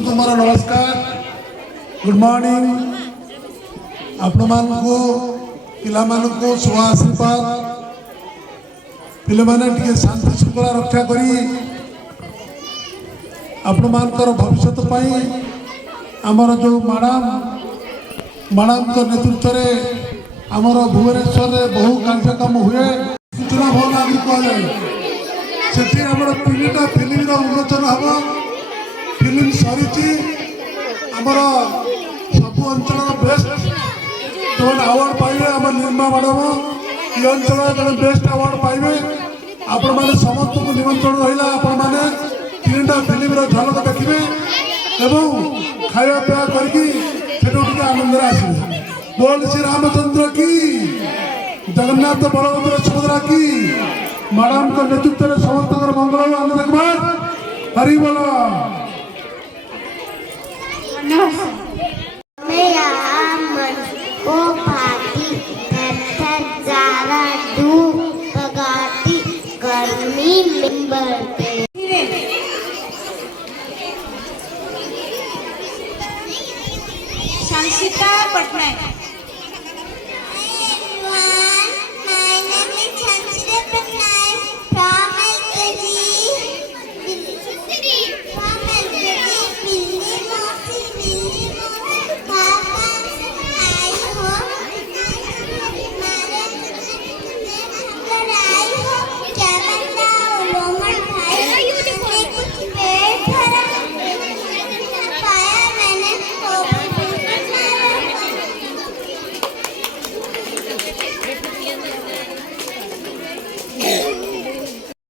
समस्त मोर नमस्कार good morning आपण मानको पिला मानको शुभ आशीर्वाद पिले माने टिके शांति श्रृंखला रक्षा करी आपण मानकर भविष्य पाई आमर जो मैडम को नेतृत्व में आमर भुवनेश्वर में बहु कार्यक्रम हुए सूचना भवन आदि कह से तीनटा फिल्म उन्मोचन हम फिल्म सरी आमर सब अंचल बेस्ट जो अवार्ड पाइबे आम निर्मा मैडम ये अंचल जो बेस्ट अवार्ड पाइबे आपण मैंने समस्त को निमंत्रण रहा आपण मैंने तीनटा फिल्म झलक देखिए एवं खाया पीवा करके आनंद आसवे बोल श्री रामचंद्र की जगन्नाथ बलभद्र सुभद्रा की मैडम को नेतृत्व में समस्त मंगल आनंद देखबार हरि बोल संसिता पटनायक।